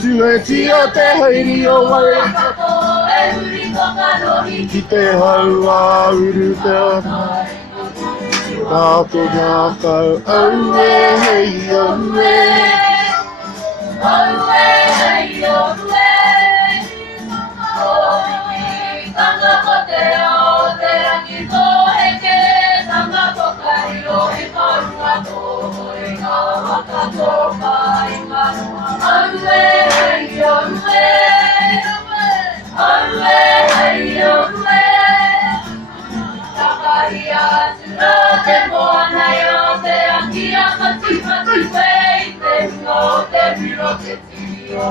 tu e tia te hairi o wai ki te haua uru te ana Tātou ngā kau aue hei aue Aue hei aue Tanga ko te ao te rangi tō heke Tanga ko kai o he karunga tō hoi ngā waka tō kai ngā Aue hei aue Aue hei aue Takahi atu rā te moana i o te rangi a mati mati wei Te hunga o te miro ke tiri o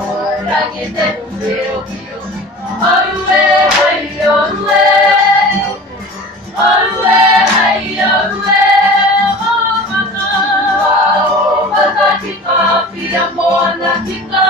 rangi te hume o ki o Aue hei aue Aue hei aue O mana o mata ki ka pia moana ki ka